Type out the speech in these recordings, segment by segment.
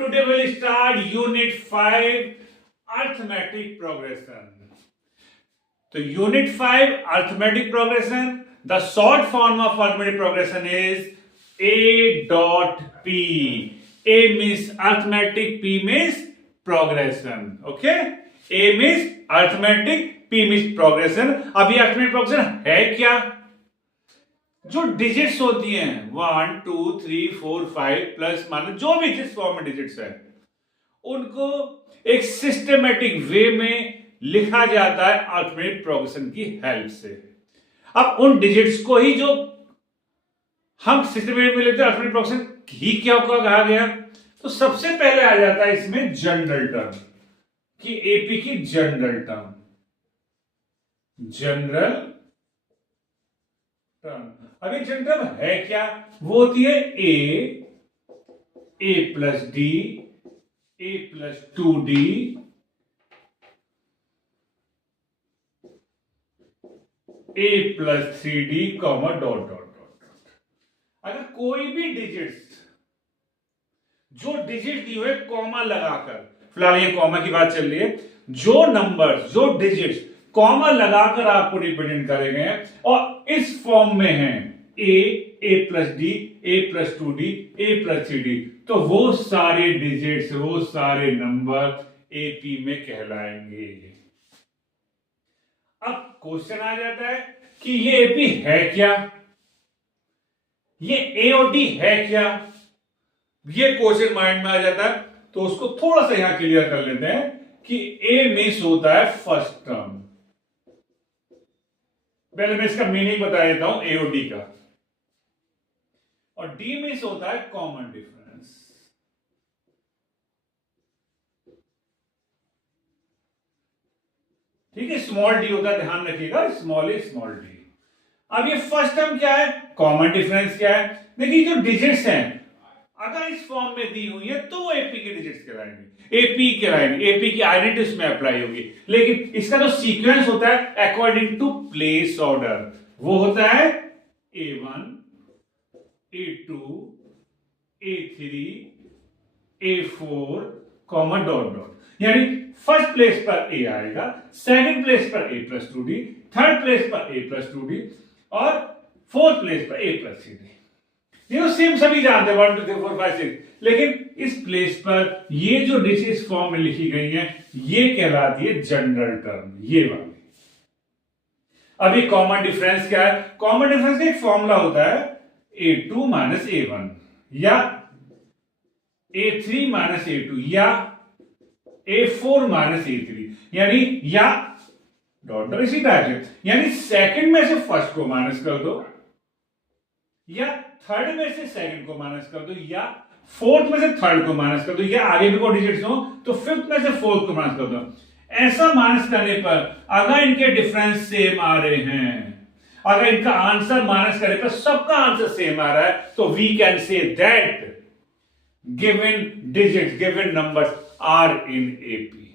Today we'll start Unit 5 Arithmetic Progression. So Unit 5 Arithmetic Progression. The short form of arithmetic progression is A dot P. A means arithmetic, P means progression. Okay? A means arithmetic, P means progression. अब ये arithmetic progression है क्या? जो digits होती हैं 1 2 3 4 5 plus minus जो भी जिस फॉर्म में डिजिट्स है उनको एक सिस्टमेटिक वे में लिखा जाता है अरिथमेटिक प्रोग्रेशन की हेल्प से। अब उन डिजिट्स को ही जो हम सिस्टमेटिक में लेते हैं अरिथमेटिक प्रोग्रेशन ही क्या कहा गया, तो सबसे पहले आ जाता है इसमें जनरल टर्म कि एपी की जनरल टर्म अब ये जनरल टर्म है क्या? वो होती है a plus d, a plus 2d, a plus 3d comma dot dot dot. अगर कोई भी डिजिट्स जो डिजिट दी हुए कॉमा लगाकर, फिलहाल ये कॉमा की बात चल रही है, जो नंबर जो डिजिट्स कॉमा लगाकर आपको रिप्रेजेंट करे गए हैं और इस फॉर्म में है a plus d, a plus 2d, a plus 3d, तो वो सारे डिजिट्स वो सारे नंबर एपी में कहलाएंगे। अब क्वेश्चन आ जाता है कि ये एपी है क्या, ये ए और डी है क्या, ये क्वेश्चन माइंड में आ जाता है। तो उसको थोड़ा सा यहां क्लियर कर लेते हैं कि ए मीन्स होता है फर्स्ट टर्म। पहले मैं इसका मीनिंग बता देता हूं ए और डी का, और डी मीन्स होता है कॉमन डिफरेंस। ठीक है, स्मॉल डी होता है, ध्यान रखिएगा, स्मॉल ए स्मॉल डी। अब ये फर्स्ट टर्म क्या है, कॉमन डिफरेंस क्या है? देखिए जो डिजिट्स हैं अगर इस फॉर्म में दी हुई है तो वो एपी के डिजिट्स कहलाएंगे, एपी कहलाएंगे, एपी की आइडेंटिटी उसमें अप्लाई होगी। लेकिन इसका जो सीक्वेंस होता है अकॉर्डिंग टू प्लेस ऑर्डर, वो होता है A1, A2, A3, A4 comma dot dot. यानी फर्स्ट प्लेस पर ए आएगा, सेकंड प्लेस पर ए प्लस 2d, थर्ड प्लेस पर ए प्लस 2d और फोर्थ प्लेस पर ए प्लस 3d। ये सेम सभी जानते हैं 1 2 3 4 5 6, लेकिन इस प्लेस पर ये जो डिजिट इस फॉर्म में लिखी गई है ये कहलाती है जनरल टर्म, ये वाली। अभी कॉमन डिफरेंस क्या है? कॉमन डिफरेंस का एक फॉर्मूला होता है A2 माइनस A1 या A3 माइनस A2 या A4 माइनस A3, यानी या डॉट डॉट इसी टाइप से, यानी सेकंड में से फर्स्ट को माइनस कर दो या थर्ड में से सेकंड को माइनस कर दो या फोर्थ में से थर्ड को माइनस कर दो या आगे भी कोई डिजिट्स हो तो फिफ्थ में से फोर्थ को माइनस कर दो। ऐसा माइनस करने पर अगर इनके डिफरेंस सेम आ रहे हैं, अगर इनका आंसर माइनस करने पर सबका आंसर सेम आ रहा है, तो we can say that given digits given numbers are in AP.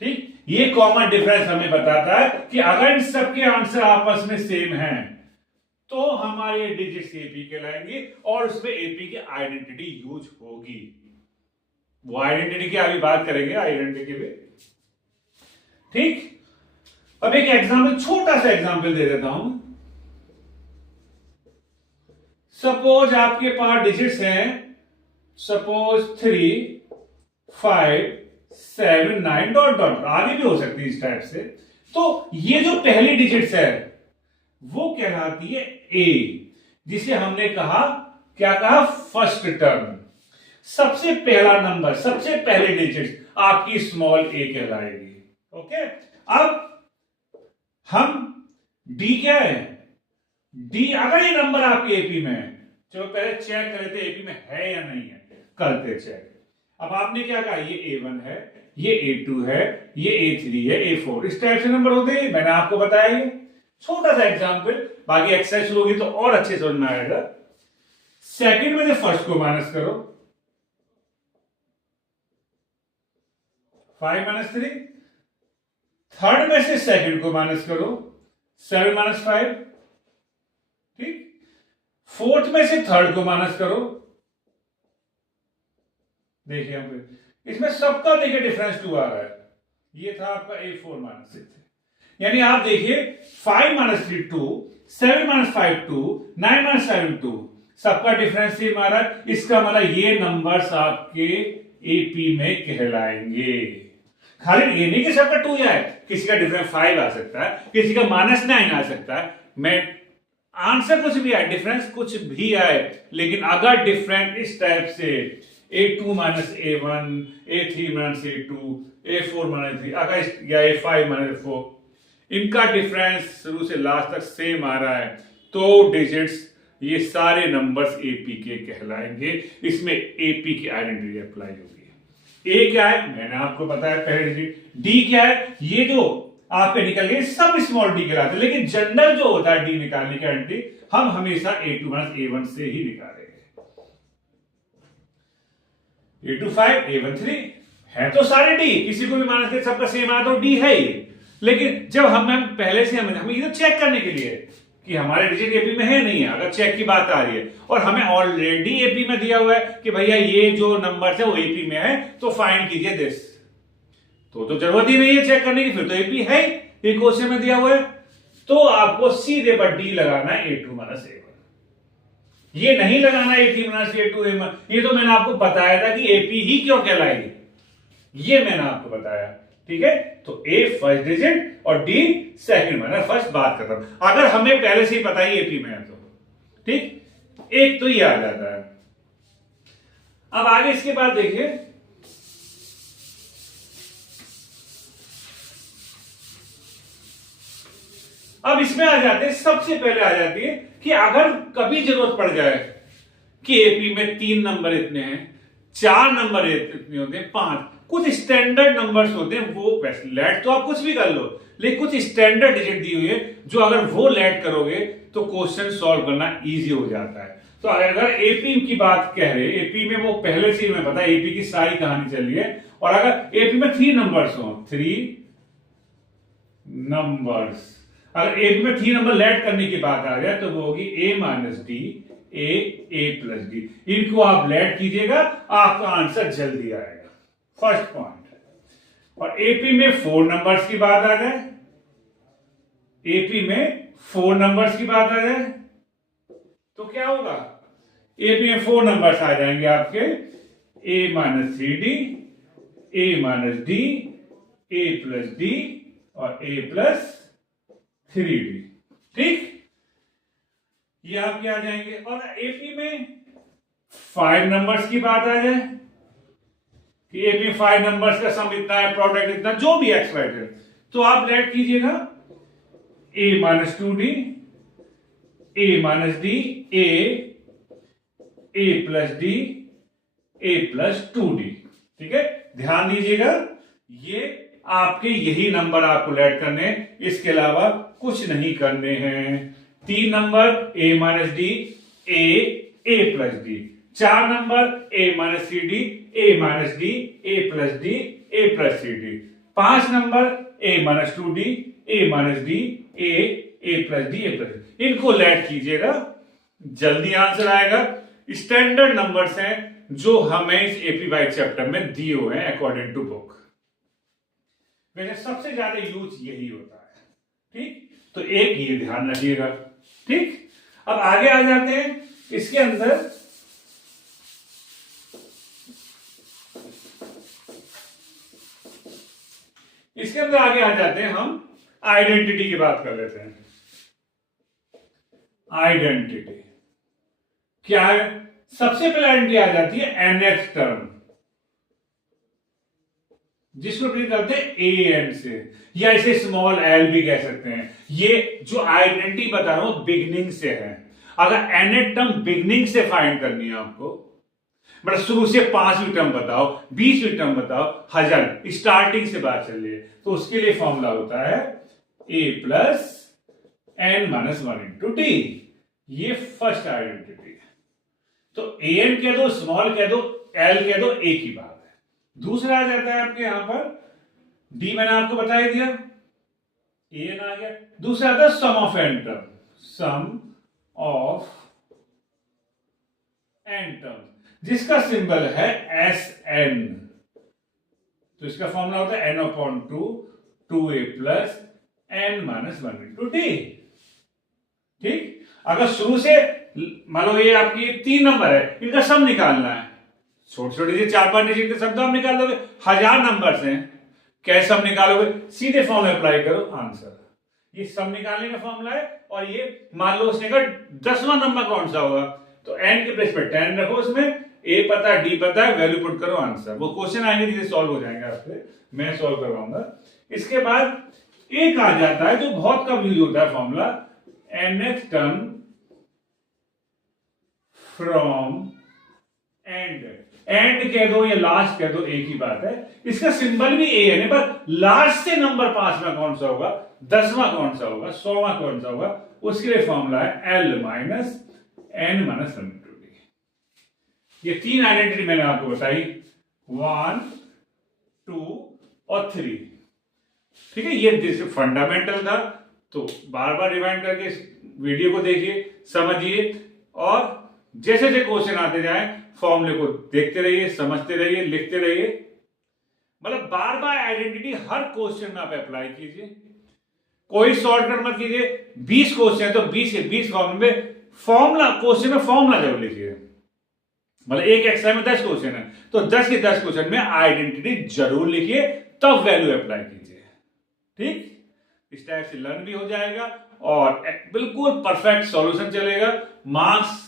ठीक, ये कॉमन डिफरेंस हमें बताता है कि अगर इन सबके आंसर आपस में सेम हैं तो हमारे डिजिट्स एपी कहलाएंगे और उसमें एपी की आइडेंटिटी यूज होगी। वो आइडेंटिटी की अभी बात करेंगे, आइडेंटिटी पे। ठीक, अब एक एग्जांपल, छोटा सा एग्जांपल दे देता हूं। सपोज आपके पास डिजिट्स हैं, सपोज 3 5 7 9 डॉट डॉट, आगे भी हो सकती है इस टाइप से। तो ये जो पहली डिजिट्स है वो कहलाती है ए, जिसे हमने कहा, क्या कहा, फर्स्ट टर्म। सबसे पहला नंबर, सबसे पहले डिजिट आपकी स्मॉल ए कहलाएगी। ओके, अब हम डी क्या है, डी अगर ये नंबर आपके एपी में है, चलो पहले चेक कर लेते एपी में है या नहीं है, करते चेक। अब आपने क्या कहा, ये A1 है, ये A2 है, ये A3 है, A4, इस टाइप से नंबर होते हैं, मैंने आपको बताया। ये छोटा सा एग्जांपल, बाकी एक्सरसाइज शुरू होगी तो और अच्छे समझ में आएगा। सेकंड में से फर्स्ट को माइनस करो, 5 माइनस 3, थर्ड में से सेकंड को माइनस करो, 7 माइनस 5, ठीक, फोर्थ में से थर्ड को माइनस करो, देखिए हम इसमें सबका देखिए डिफरेंस 2 आ रहा है। ये था आपका A4 माइनस 6, यानी आप देखिए 5 माइनस 3 2, 7 माइनस 5 2, 9 माइनस 7 2, सबका डिफरेंस सेम आ रहा है। इसका मतलब ये नंबर्स आपके एपी में कहलाएंगे। खाली ये नहीं कि सबका 2 आए, किसी का डिफरेंस 5 आ सकता है, किसी का -9 आ सकता है। मैं आंसर कुछ भी आए, डिफरेंस कुछ भी आए, लेकिन अगर डिफरेंस इस टाइप से A2 minus A1, A3 minus A2, A4 minus 3 अगर या A5 माइनस A4, इनका डिफरेंस शुरू से लास्ट तक सेम आ रहा है, तो डिजिट्स ये सारे नंबर्स एपी के कहलाएंगे। इसमें एपी की आइडेंटिटी अप्लाई होगी। ए क्या है मैंने आपको बताया पहले डिजिट, डी क्या है ये जो आपके निकल गए सब स्मॉल डी कहलाते हैं, लेकिन जनरल जो होता है डी निकालने की आइडेंटिटी हम हमेशा A2 माइनस A1 से ही निकालेंगे। A2 5, A1 3 है तो सारे डी, किसी को भी माइनस के सबका सेम आ तो डी है ही। लेकिन जब हम पहले से हमें ये तो चेक करने के लिए कि हमारे डिजिट एपी में है नहीं है, अगर चेक की बात आ रही है और हमें ऑलरेडी एपी में दिया हुआ है कि भैया ये जो नंबर है वो एपी में है, तो फाइंड कीजिए दिस, तो जरूरत ही नहीं है चेक करने की, फिर तो एपी है ही, क्वेश्चन में दिया हुआ है। तो आपको सीधे पर डी लगाना है A2 माइनस A1, ये नहीं लगाना A3 माइनस A2 A1। ये तो मैंने आपको बताया था कि एपी ही क्यों कहलाएगी, ये मैंने आपको बताया। ठीक है, तो ए फर्स्ट डिजिट और डी सेकंड में, फर्स्ट बात करता हूं, अगर हमें पहले से ही पता ही एपी में है तो ठीक, एक तो ये आ जाता है। अब आगे इसके बाद देखिए, अब इसमें आ जाते हैं, सबसे पहले आ जाती है कि अगर कभी जरूरत पड़ जाए कि एपी में 3 नंबर इतने हैं, 4 नंबर इतने होते हैं, 5 कुछ स्टैंडर्ड नंबर्स होते हैं, वो वैसे लेट तो आप कुछ भी कर लो, लेकिन कुछ स्टैंडर्ड डिजिट दी हुई है जो अगर वो लेट करोगे तो क्वेश्चन सॉल्व करना इजी हो जाता है। तो अगर एपी की बात कह रहे, एपी में वो पहले से ही मैं पता एपी की सारी कहानी चल रही है, और अगर एपी में 3 नंबर्स हो, 3 नंबर्स, अगर एपी में 3 नंबर लेट करने की बात आ जाए तो वो होगी A minus D, a plus D. इनको आप लेट कीजिएगा, आपका आंसर जल्दी आएगा, फर्स्ट पॉइंट। और एपी में 4 नंबर्स की बात आ जाए, एपी में 4 नंबर्स की बात आ जाए तो क्या होगा, एपी में 4 नंबर्स आ जाएंगे आपके A minus 3D, A minus D, A plus D और A प्लस 3D। ठीक, ये आपके आ जाएंगे। और एपी में 5 नंबर्स की बात आ जाए कि एपी में 5 नंबर्स का सम इतना है, प्रोडक्ट इतना, जो भी एक्स वाई है, तो आप लेट कीजिएगा A minus 2D, A minus D, A plus D, A plus 2D। ठीक है, ध्यान दीजिएगा, ये आपके यही नंबर आपको लेट करने, इसके अलावा कुछ नहीं करने हैं। 3 number A minus D, A plus D, 4 number A minus C D, A minus D, A plus D, A plus C D, 5 number A minus 2D, A minus D, A plus D, A plus D. इनको late कीजिएगा, जल्दी answer आएगा। Standard numbers हैं जो हमें इस AP Y chapter में दिए हुए हैं अकॉर्डिंग टू बुक, वैसे सबसे ज्यादा यूज यही होता है। ठीक, तो एक ये ध्यान रखिएगा। ठीक, अब आगे आ जाते हैं इसके अंदर, आगे आ जाते हैं हम आइडेंटिटी की बात कर लेते हैं। आइडेंटिटी क्या है, सबसे पहले आइडेंटिटी आ जाती है एनएक्स टर्म, जिसको प्रिंट करते हैं AN से, या इसे स्मॉल l भी कह सकते हैं। ये जो आइडेंटिटी बता रहा हूं बिगनिंग से है। अगर nth टर्म बिगनिंग से फाइंड करनी है आपको, मतलब शुरू से 5वीं टर्म बताओ, 20वीं टर्म बताओ, 1000 स्टार्टिंग से बात चल रही है, तो उसके लिए फॉर्मूला होता है A plus n minus 1 into T. ये फर्स्ट आइडेंटिटी है। तो AN कह दो, स्मॉल कह दो, L कह दो, एक ही बात है। दूसरा आ जाता है आपके यहां पर D, मैंने आपको बता ही दिया, AN आ गया। दूसरा आता है sum of n term, sum of n term. जिसका सिंबल है एस एन। तो इसका फॉर्मूला होता है n/2 2a plus n minus 1/2t। ठीक, अगर शुरू से मान लो ये आपकी 3 नंबर है, इनका सम निकालना है, छोटे छोटे से 4-5 डिजिट के सम तो आप निकाल दोगे, 1000 नंबर हैं, कैसे सम निकालोगे? सीधे फॉर्मूला अप्लाई करो, आंसर। ये सम निकालने का फॉर्मूला है। और ये मान लो उसने कहा 10वां नंबर कौन सा होगा, तो n के प्लेस पे 10 रखो, उसमें a पता है, d पता है, वैल्यू पुट करो, आंसर। वो क्वेश्चन आएंगे जिसे सॉल्व हो जाएंगे आपसे, मैं सॉल्व करवाऊंगा। इसके बाद एक आ जाता है जो बहुत कम यूज होता है formula, nth term from and. And कह दो या लास्ट कह दो, एक ही बात है। इसका सिंबल भी ए है, पर लास्ट से नंबर 5वां कौन सा होगा, 10वां कौन सा होगा, 100वां कौन सा होगा, उसके लिए फॉर्मूला है l minus n minus 1/2t। ये 3 आइडेंटिटी मैंने आपको बताई, 1 2 और 3। ठीक है, ये फंडामेंटल था, तो बार बार रिवाइंड करके इस वीडियो को देखिए, समझिए, और जैसे जैसे क्वेश्चन आते जाए फॉर्मूले को देखते रहिए, समझते रहिए, लिखते रहिए। मतलब बार बार आइडेंटिटी हर क्वेश्चन में आप अप्लाई कीजिए, कोई शॉर्टकट मत कीजिए। 20 क्वेश्चन है तो 20 के 20 फॉर्मूले में फॉर्मूला, क्वेश्चन में फॉर्मूला जरूर लिखिए। मतलब एक एक्सरसाइज में 10 क्वेश्चन है तो 10 के 10 क्वेश्चन में आइडेंटिटी जरूर लिखिए, तब वैल्यू अप्लाई कीजिए। ठीक, इस टाइप से लर्न भी हो जाएगा और बिल्कुल परफेक्ट सॉल्यूशन चलेगा। मार्क्स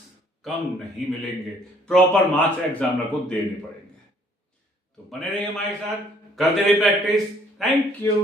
कम नहीं मिलेंगे, प्रॉपर मार्क्स एग्जामिनर को देने पड़ेंगे। तो बने रहिए हमारे साथ, करते रहिए प्रैक्टिस। Thank you.